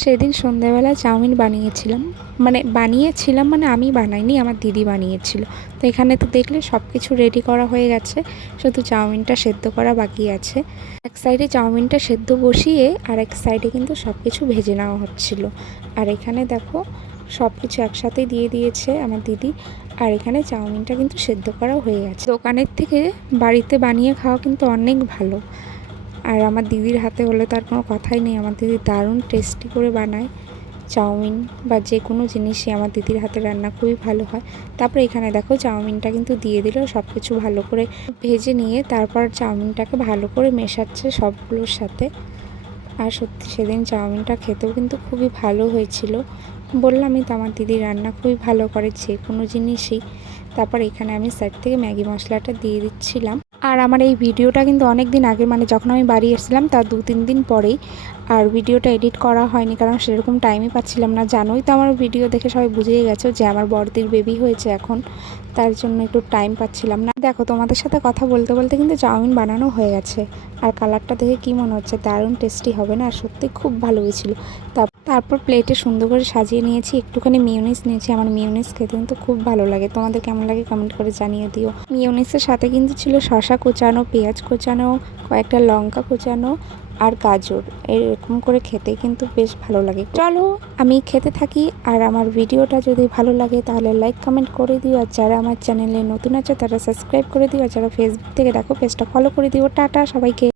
সেদিন সন্ধ্যাবেলা চাউমিন বানিয়েছিলাম মানে আমি বানাইনি, আমার দিদি বানিয়েছিল। তো এখানে তো দেখলে সব কিছু রেডি করা হয়ে গেছে, শুধু চাউমিনটা সেদ্ধ করা বাকি আছে। এক সাইডে চাউমিনটা সেদ্ধ বসিয়ে আর এক সাইডে কিন্তু সব কিছু ভেজে নেওয়া হচ্ছিল। আর এখানে দেখো সব কিছু একসাথে দিয়ে দিয়েছে আমার দিদি। আর এখানে চাউমিনটা কিন্তু সেদ্ধ করাও হয়ে গেছে। দোকানের থেকে বাড়িতে বানিয়ে খাওয়া কিন্তু অনেক ভালো। আর আমার দিদির হাতে হলে তার কোনো কথাই নেই, আমার দিদি দারুণ টেস্টি করে বানায় চাউমিন বা যে কোনো জিনিসই। আমার দিদির হাতে রান্না খুবই ভালো হয়। তারপরে এখানে দেখো চাউমিনটা কিন্তু দিয়ে দিল, সব কিছু ভালো করে ভেজে নিয়ে তারপর চাউমিনটাকে ভালো করে মেশাচ্ছে সবগুলোর সাথে। আর সত্যি সেদিন চাউমিনটা খেতেও কিন্তু খুবই ভালো হয়েছিল। বললামই তো আমার দিদি রান্না খুবই ভালো করে যে কোনো জিনিসই। তারপর এখানে আমি সাইড থেকে ম্যাগি মশলাটা দিয়ে দিচ্ছিলাম। আর আমার এই ভিডিওটা কিন্তু অনেক দিন আগে, মানে যখন আমি বাড়ি এসেছিলাম তার 2-3 দিন পরেই। আর ভিডিওটা এডিট করা হয়নি কারণ সেরকম টাইমই পাচ্ছিলাম না। জানোই তো আমার ভিডিও দেখে সবাই বুঝেই গেছো যে আমার বড়দির বেবি হয়েছে এখন, তার জন্য একটু টাইম পাচ্ছিলাম না। দেখো তোমাদের সাথে কথা বলতে বলতে কিন্তু চাউমিন বানানো হয়ে গেছে। আর কালারটা দেখে কি মনে হচ্ছে, দারুণ টেস্টি হবে না? আর সত্যি খুব ভালো হয়েছিল। তারপর প্লেটে সুন্দর করে সাজিয়ে নিয়েছি, একটুখানি মিউনিস নিয়েছি। আমার মিউনিস খেতে কিন্তু খুব ভালো লাগে, তোমাদের কেমন লাগে কমেন্ট করে জানিয়ে দিও। মিউনিসের সাথে কিন্তু ছিল শসা কোচানো, পেঁয়াজ কোচানো, কয়েকটা লঙ্কা কোচানো আর গাজর। এরকম করে খেতে কিন্তু বেশ ভালো লাগে। চলো আমি খেতে থাকি। আর আমার ভিডিওটা যদি ভালো লাগে তাহলে লাইক কমেন্ট করে দিও। আর যারা আমার চ্যানেলে নতুন আছে তারা সাবস্ক্রাইব করে দিও। আর যারা ফেসবুক থেকে দেখো পেজটা ফলো করে দিও। টাটা সবাইকে।